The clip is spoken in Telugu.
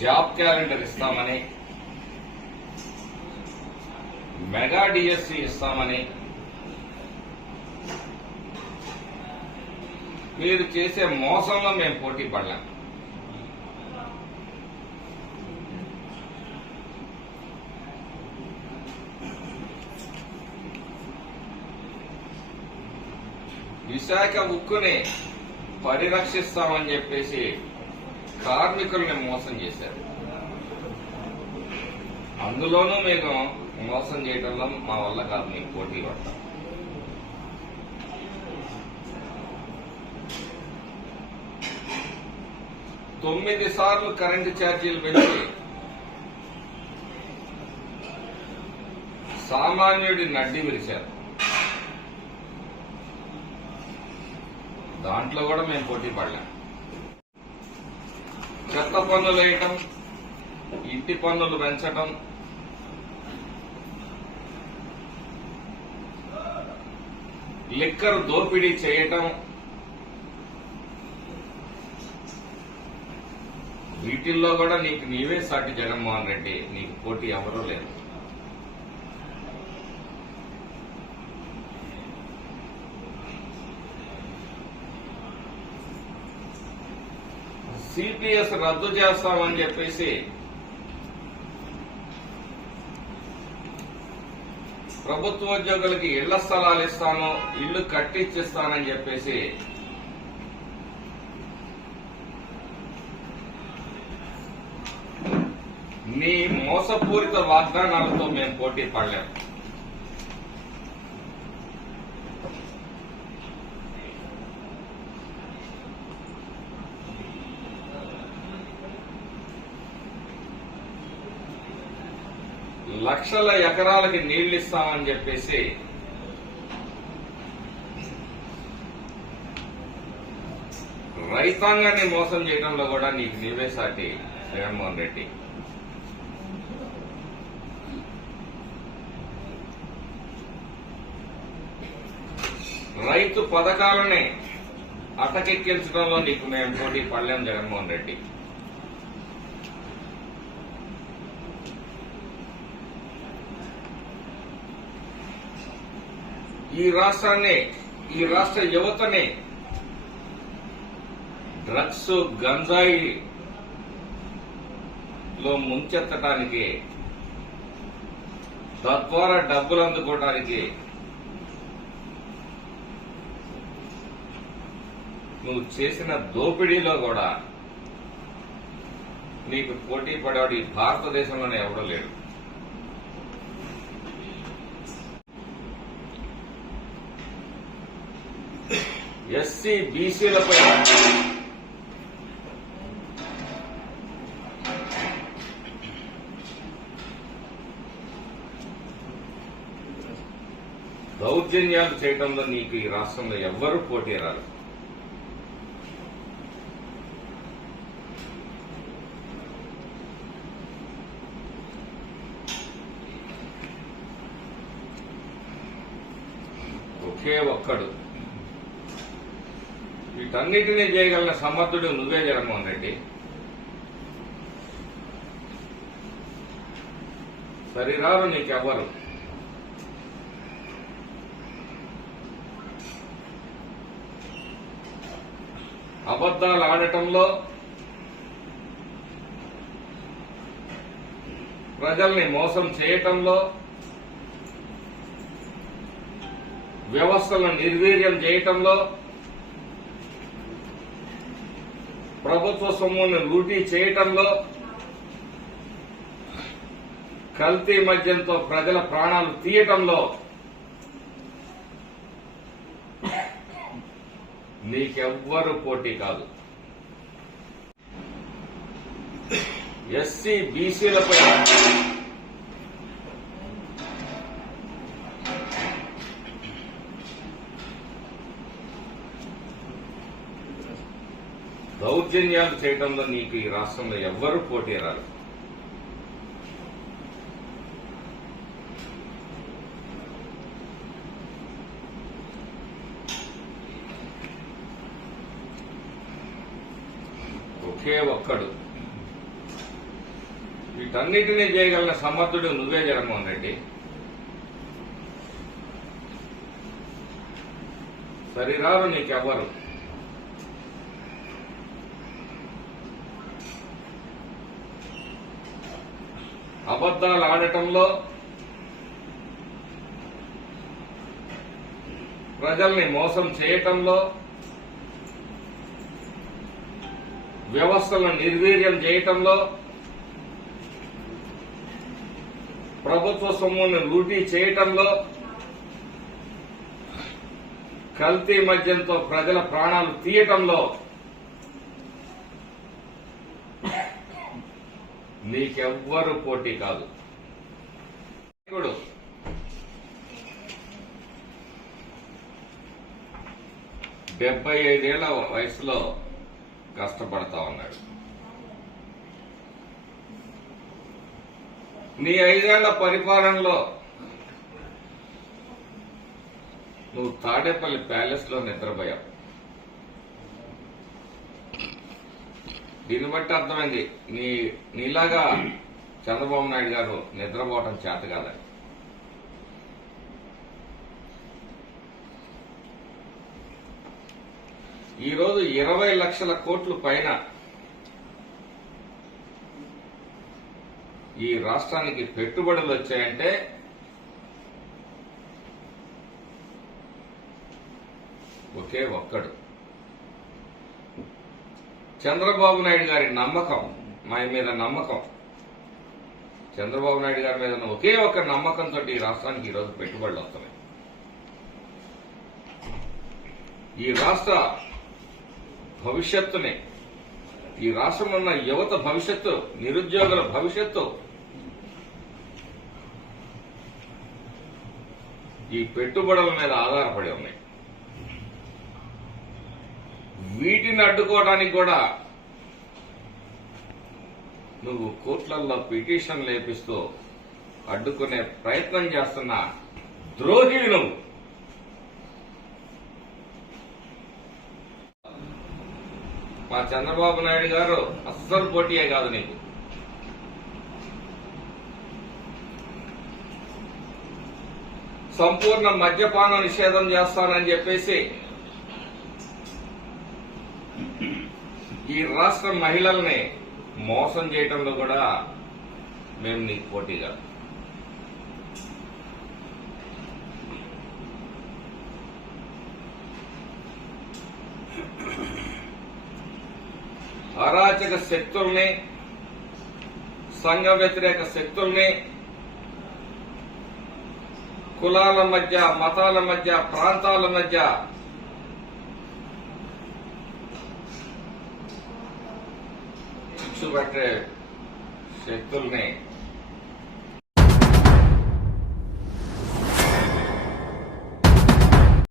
జాబ్ క్యాలెండర్ ఇస్తామని మెగా డిఎస్సి ఇస్తామని మీరు చేసే మోసంలో మేము పోటీ పడలేం. విశాఖ ఉక్కుని పరిరక్షిస్తామని చెప్పేసి కార్మికుల్ని మోసం చేశారు. అందులోనూ మేము మోసం చేయడంలో మా వల్ల కాదు మేము పోటీ పడతాం. తొమ్మిది సార్లు కరెంటు ఛార్జీలు పెంచి సామాన్యుడి నడ్డి విరిచారు. దాంట్లో కూడా మేము పోటీ పడలేము చెత్త పన్నులు వేయటం ఇంటి పన్నులు పెంచటం లిక్కర్ దోపిడీ చేయటం వీటిల్లో కూడా నీకు నీవే సాటి జగన్మోహన్ రెడ్డి నీకు పోటీ ఎవరూ లేదు సిపిఎస్ రద్దు చేస్తామని చెప్పేసి ప్రభుత్వ ఉద్యోగులకి ఇళ్ళ స్థలాలు ఇస్తాను ఇళ్ళు కట్టించిస్తానని చెప్పేసి నీ మోసపూరిత వాగ్దానాలతో మేము పోటీ పడలేం లక్షల ఎకరాలకి నీళ్ళు ఇస్తామని చెప్పేసి రైతాంగాన్ని మోసం చేయడంలో కూడా నీకు నీవే సాటి జగన్మోహన్ రెడ్డి. రైతు పథకాలని అటకెక్కించడంలో నీకు మేము పోటీ పడలేం జగన్మోహన్ రెడ్డి. ఈ రాష్ట్రాన్ని ఈ రాష్ట్ర యువతని డ్రగ్స్ గంజాయి లో ముంచెత్తడానికి తద్వారా డబ్బులు అందుకోవడానికి నువ్వు చేసిన దోపిడీలో కూడా నీకు పోటీ పడేవాడు ఈ భారతదేశంలోనే ఎవడలేడు ఎస్సీ బీసీలపై దౌర్జన్యాలు చేయడంలో నీకు ఈ రాష్ట్రంలో ఎవ్వరూ పోటీ రారు ఒకే ఒక్కడు వీటన్నిటినీ చేయగలిగిన సమర్థుడు నువ్వే జగన్మోహన్ రెడ్డి. శరీరాలు నీకెవ్వరు. అబద్దాలు ఆడటంలో ప్రజల్ని మోసం చేయటంలో వ్యవస్థలను నిర్వీర్యం చేయటంలో ప్రభుత్వ సొమ్మును లూటీ చేయటంలో కల్తీ మద్యంతో ప్రజల ప్రాణాలు తీయటంలో నీకెవ్వరు పోటీ కాదు. ఎస్సీ బీసీలపై దౌర్జన్యాలు చేయడంలో నీకు ఈ రాష్ట్రంలో ఎవ్వరూ పోటీ రారు. ఒకే ఒక్కడు. వీటన్నిటినీ చేయగలిగిన సమర్థుడు నువ్వే జగన్మోహన్ రెడ్డి. సరిరారు నీకెవ్వరు. అబద్ధాలు ఆడటంలో ప్రజల్ని మోసం చేయటంలో వ్యవస్థలను నిర్వీర్యం చేయటంలో ప్రభుత్వ సొమ్మును లూటీ చేయటంలో కల్తీ మద్యంతో ప్రజల ప్రాణాలు తీయటంలో నీకెవ్వరు పోటీ కాదు. ఇప్పుడు డెబ్బై ఐదేళ్ళ వయసులో కష్టపడతా ఉన్నాడు. నీ ఐదేళ్ళ పరిపాలనలో నువ్వు తాడేపల్లి ప్యాలెస్లో నిద్రపోయావు. దీన్ని బట్టి అర్థమైంది. నీ నీలాగా చంద్రబాబు నాయుడు గారు నిద్రపోవటం చేత కాదని. ఈరోజు ఇరవై లక్షల కోట్లు పైన ఈ రాష్ట్రానికి పెట్టుబడులు వచ్చాయంటే ఒకే ఒక్కడు. చంద్రబాబు నాయుడు గారి నమ్మకం మా మీద నమ్మకం. చంద్రబాబు నాయుడు గారి మీద ఒకే ఒక్క నమ్మకంతో ఈ రాష్ట్రానికి ఈరోజు పెట్టుబడులు వస్తున్నాయి. ఈ రాష్ట్ర భవిష్యత్తుని ఈ రాష్ట్రంలో ఉన్న యువత భవిష్యత్తు నిరుద్యోగుల భవిష్యత్తు ఈ పెట్టుబడుల మీద ఆధారపడి ఉన్నాయి. వీటిని అడ్డుకోవడానికి కూడా నువ్వు కోర్టులలో పిటిషన్ లేపిస్తూ అడ్డుకునే ప్రయత్నం చేస్తున్న ద్రోహిణి నువ్వు. మా చంద్రబాబు నాయుడు గారు అస్సలు పోటీయే కాదు నీకు. సంపూర్ణ మద్యపాన నిషేధం చేస్తానని చెప్పేసి ఈ రాష్ట్ర మహిళల్ని మోసం చేయటంలో కూడా మేము నీకు పోటీగా అరాచక శక్తుల్ని సంఘ వ్యతిరేక శక్తుల్ని కులాల మధ్య మతాల మధ్య ప్రాంతాల మధ్య एक्स बटे शेतुल ने